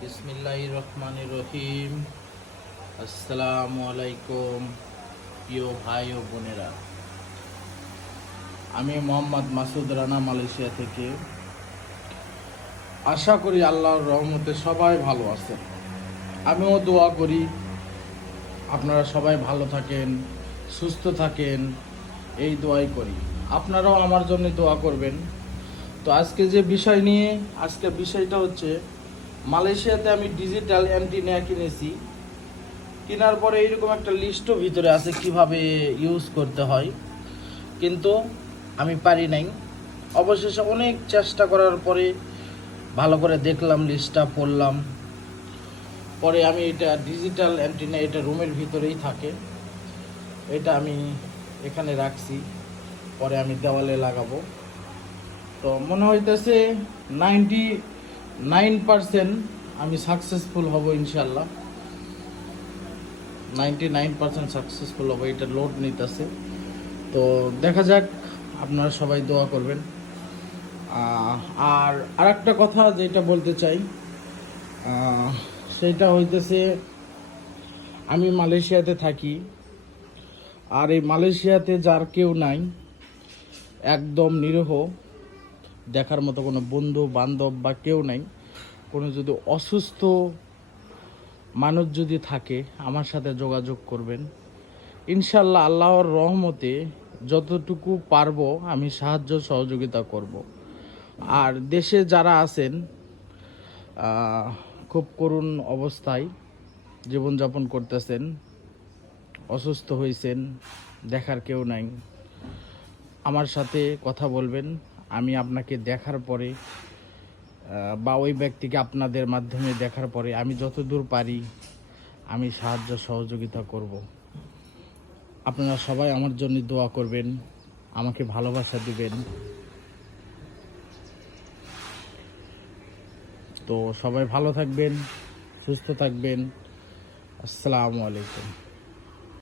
বিসমিল্লাহির রহমানির রহিম। আসসালামু আলাইকুম প্রিয় ভাই ও বোনেরা, আমি মোহাম্মদ মাসুদ রানা, মালয়েশিয়া থেকে। আশা করি আল্লাহর রহমতে সবাই ভালো আছেন। আমিও দোয়া করি আপনারা সবাই ভালো থাকেন, সুস্থ থাকেন, এই দোয়াই করি। আপনারাও আমার জন্য দোয়া করবেন। তো আজকে যে বিষয় নিয়ে, আজকের বিষয়টা হচ্ছে মালয়েশিয়াতে আমি ডিজিটাল অ্যান্টিনা কিনেছি। কেনার পরে এইরকম একটা লিস্টও ভিতরে আছে কিভাবে ইউজ করতে হয়, কিন্তু আমি পারি নাই। অবশেষে অনেক চেষ্টা করার পরে ভালো করে দেখলাম, লিস্টটা পড়লাম, পরে আমি এটা ডিজিটাল অ্যান্টিনা, এটা রুমের ভিতরেই থাকে, এটা আমি এখানে রাখছি, পরে আমি দেওয়ালে লাগাবো। তো মনে হইতেছে 99% আমি সাকসেসফুল হব ইনশাল্লাহ। 99% সাকসেসফুল হবে। এটা লোড নিতেছে, তো দেখা যাক। আপনারা সবাই দোয়া করবেন। আর আরেকটা কথা যেটা বলতে চাই, সেটা হইতেছে আমি মালয়েশিয়াতে থাকি। আর এই মালয়েশিয়াতে যার কেউ নাই, একদম নিরীহ, দেখার মতো কোনো বন্ধু বান্ধব বা কেউ নাই। কোনো যদি অসুস্থ মানুষ যদি থাকে, আমার সাথে যোগাযোগ করবেন। ইনশাল্লাহ আল্লাহর রহমতে যতটুকু পারবো আমি সাহায্য সহযোগিতা করব। আর দেশে যারা আছেন, খুব করুণ অবস্থায় জীবনযাপন করতেছেন, অসুস্থ হয়েছেন, দেখার কেউ নাই, আমার সাথে কথা বলবেন। আমি আপনাকে দেখার পরে বা ওই ব্যক্তিকে আপনাদের মাধ্যমে দেখার পরে আমি যতদূর পারি আমি সাহায্য সহযোগিতা করব। আপনারা সবাই আমার জন্য দোয়া করবেন, আমাকে ভালোবাসা দিবেন। তো সবাই ভালো থাকবেন, সুস্থ থাকবেন। আসসালামু আলাইকুম।